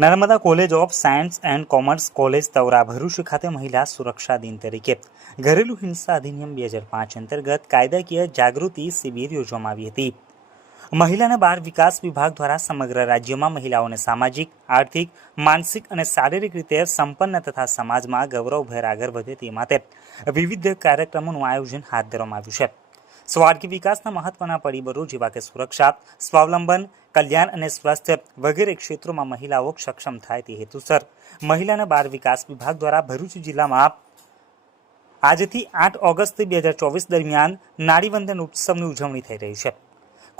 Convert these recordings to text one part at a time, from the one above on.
Narmada college of science and commerce college Tavra Bharuch ખાતે મહિલા સુરક્ષા દિન તરીકે ઘરેલુ હિંસા અધિનિયમ બે હજાર પાંચ અંતર્ગત કાયદાકીય જાગૃતિ શિબિર યોજવામાં આવી હતી. મહિલા બાળ વિકાસ વિભાગ દ્વારા સમગ્ર રાજ્યમાં મહિલાઓને સામાજિક, આર્થિક, માનસિક અને શારીરિક રીતે સંપન્ન તથા સમાજમાં ગૌરવભેર આગળ વધે તે માટે વિવિધ કાર્યક્રમોનું આયોજન હાથ ધરવામાં આવ્યું છે. સ્વાર્ગી વિકાસના મહત્વના પરિબળો જેવા કે સુરક્ષા, સ્વાવલંબન, કલ્યાણ અને સ્વાસ્થ્ય વગેરે ક્ષેત્રોમાં મહિલાઓ સક્ષમ થાય તે હેતુસર. મહિલા અને બાળ વિકાસ વિભાગ દ્વારા ભરૂચ જિલ્લામાં આજથી આઠ ઓગસ્ટ બે હજાર ચોવીસ દરમિયાન નારીવંદન ઉત્સવની ઉજવણી થઈ રહી છે.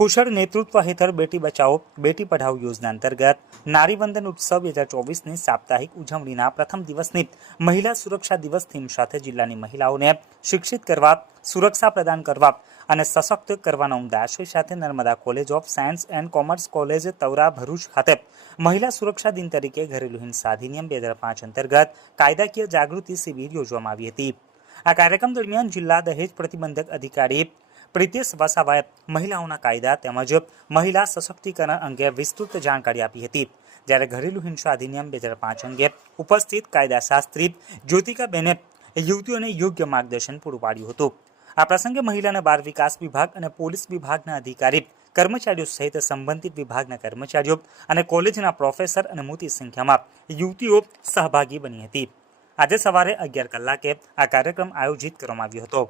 કુશળ નેતૃત્વ હેઠળ બેટી બચાવો, બેટી પઢાઓ યોજના અંતર્ગત નારીવંદન ઉત્સવ બે હજાર ચોવીસની સાપ્તાહિક ઉજવણીના પ્રથમ દિવસની મહિલા સુરક્ષા દિવસ થીમ સાથે જિલ્લાની મહિલાઓને શિક્ષિત કરવા, સુરક્ષા પ્રદાન કરવા અને સશક્ત કરવાના ઉમદા આશય સાથે Narmada college of science and commerce college Tavra Bharuch ખાતે મહિલા સુરક્ષા દિન તરીકે ઘરેલુ હિંસા અધિનિયમ બે હજાર પાંચ અંતર્ગત કાયદાકીય જાગૃતિ શિબિર યોજવામાં આવી હતી. આ કાર્યક્રમ દરમિયાન જિલ્લા દહેજ પ્રતિબંધક અધિકારી પ્રિતેશ વસાવાએ મહિલાઓના કાયદા તેમજ મહિલા સશક્તિકરણ અંગે વિસ્તૃત જાણકારી આપી હતી. જ્યારે ઘરેલુ હિંસા અધિનિયમ બે હજાર પાંચ અંગે ઉપસ્થિત કાયદાશાસ્ત્રી જ્યોતિકાબેને યુવતીઓને યોગ્ય માર્ગદર્શન પૂરું પાડ્યું હતું. આ પ્રસંગે મહિલા અને બાળ વિકાસ વિભાગ અને પોલીસ વિભાગના અધિકારી, કર્મચારીઓ સહિત સંબંધિત વિભાગના કર્મચારીઓ અને કોલેજના પ્રોફેસર અને મોટી સંખ્યામાં યુવતીઓ સહભાગી બની હતી. આજે સવારે અગિયાર કલાકે આ કાર્યક્રમ આયોજિત કરવામાં આવ્યો હતો.